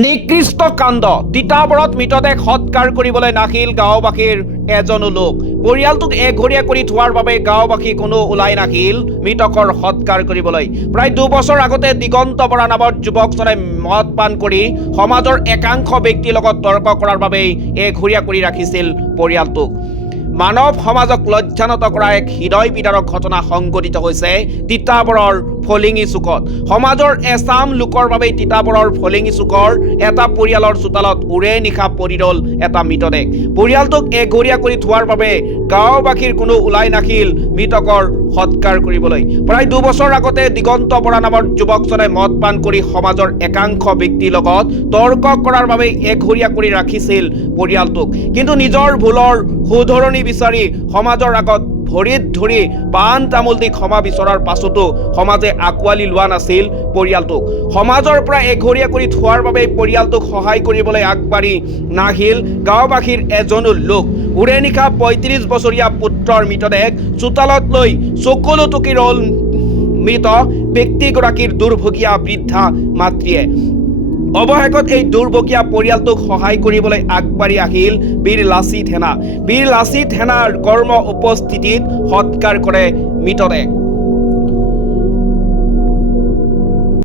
নিকৃষ্ট কাণ্ড তিতাবৰত মৃতদেহ সৎকাৰ কৰিবলৈ নাহিল গাঁওবাসীৰ এজনো লোক। পৰিয়ালটোক এঘৰীয়া কৰি থোৱাৰ বাবে গাঁওবাসী কোনো ওলাই নাহিল মৃতকৰ সৎকাৰ কৰিবলৈ। প্ৰায় 2 বছৰ আগতে দিগন্ত বৰা নামৰ যুৱকজনে মদ পান কৰি সমাজৰ একাংশ ব্যক্তিৰ লগত তৰ্ক কৰাৰ বাবেই এঘৰীয়া কৰি ৰাখিছিল পৰিয়ালটোক। মানৱ সমাজক লজ্জানত কৰা এক হৃদয় বিদাৰক ঘটনা সংঘটিত হৈছে তিতাবৰৰ ফলিঙি চুকত। সমাজৰ এচাম লোকৰ বাবে তিতাবৰৰ ফলিঙি চুকৰ এটা পৰিয়ালৰ চোতালত উৰে নিশা পৰি ৰল এটা মৃতদেহ। পৰিয়ালটোক এঘৰীয়া কৰি থোৱাৰ বাবে গাঁওবাসীৰ কোনো ওলাই নাহিল মৃতকৰ সৎকাৰ কৰিবলৈ। প্ৰায় 2 বছৰ আগতে দিগন্ত বৰা নামৰ যুৱকজনে মদ পান কৰি সমাজৰ একাংশ ব্যক্তিৰ লগত তৰ্ক কৰাৰ বাবে এঘৰীয়া কৰি ৰাখিছিল পৰিয়ালটোক। কিন্তু নিজৰ ভুলৰ শুধৰণি বিচাৰি সমাজৰ আগত ভৰিত ধৰি পাণ তামোল দি ক্ষমা বিচৰাৰ পাছতো সমাজে আঁকোৱালি লোৱা নাছিল পৰিয়ালটোক। সমাজৰ পৰা এঘৰীয়া কৰি থোৱাৰ বাবে পৰিয়ালটোক সহায় কৰিবলৈ আগবাঢ়ি নাহিল গাঁওবাসীৰ এজনো লোক। উৰে নিশা 35 বছৰীয়া পুত্ৰৰ মৃতদেহ চোতালত লৈ চকুলো টুকি ৰল মৃত ব্যক্তিগৰাকীৰ দুৰ্ভগীয়া বৃদ্ধা মাতৃয়ে। অৱশেষত এই দুৰ্ভগীয়া পৰিয়ালটোক সহায় কৰিবলৈ আগবাঢ়ি আহিল বীৰ লাচিত সেনা। বীৰ লাচিত সেনাৰ কৰ্ম উপস্থিতিত সৎকাৰ কৰে মৃতদেহ।